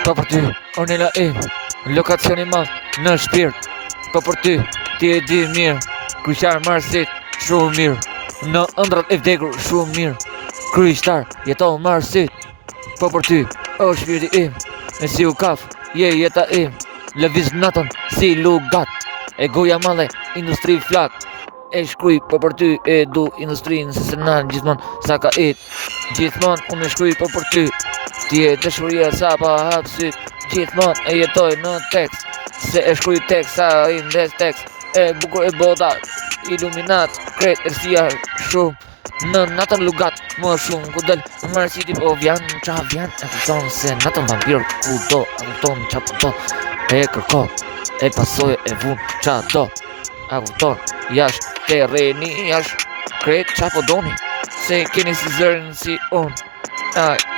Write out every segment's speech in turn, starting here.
Po për ty, Ornella im, lokacioni madh në shpirt. Po për ty, ti e di mirë, kryqtar Marsit, shumë mirë. Në ëndrat e vdekur, shumë mirë. Kryqtar, jeton Marsit. Po për ty, o shpirti im, e si u kaf, je jeta im. Lëviz natën si lugat, e goja madhe, industri flak. E shkruj, po për ty e du industrinë se senan gjithmonë sa ka it. Gjithmonë unë e shkruj po për ty. Ti e dëshuria sa pa hap syt. Gjithmonë e jetoj në tekst. Se e shkruj tekst sa i ndes tekst. E bukur e boda, iluminat, kret ersia shumë. Në natën lugat, më shumë ku del Marsiti po vjan, qa vjan. E kupton se natën vampir ku do, e kupton qa po do. E kërko, e pasoj e vun qa do. A kupton, jash terreni, jash kret qa po doni. Se keni si zërin si unë.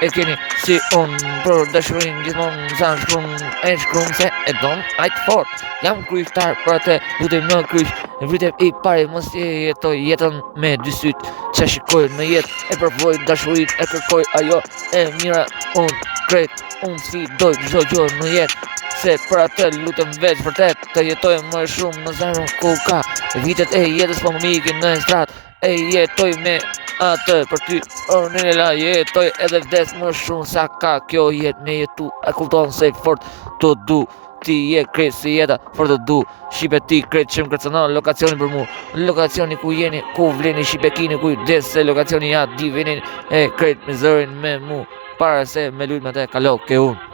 E keni si unë për dashurin gjithmonë sa shkrum se e don aq fort. Jam kryqtar për atë lutem në kryq. E vritem i pari mos e jetoj jetën me dy syt. Qa shikoj në jetë e përvoj dashurin e kërkoj ajo e mira unë kret. Unë si doj çdo gjë në jetë. Se për atë lutem veç vërtet të jetoj më shumë në zemrën ku ka vitet e jetës po më mikin në strat. E jetoj me atë për ty, Ornella, jetoj edhe vdes më shumë sa ka kjo jetë me jetu. E kupton se fort të du, ti je krejt si jeta, fort të du. Shqipe ti krejt që më kërcënon lokacioni për mu. Lokacioni ku jeni, ku vleni shqipekini, ku des se lokacioni ja di venin e krejt me zërin me mu. Para se me lujt me te kalo ke unë.